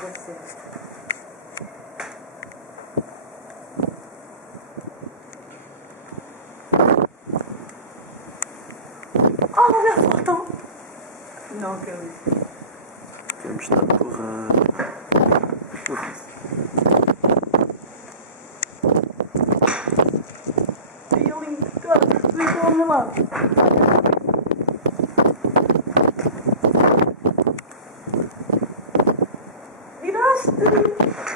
deve ser. Oh, meu foto! Não acredito. Temos de empurrar. E eu lindo, cara, vem para o meu lado. Viraste!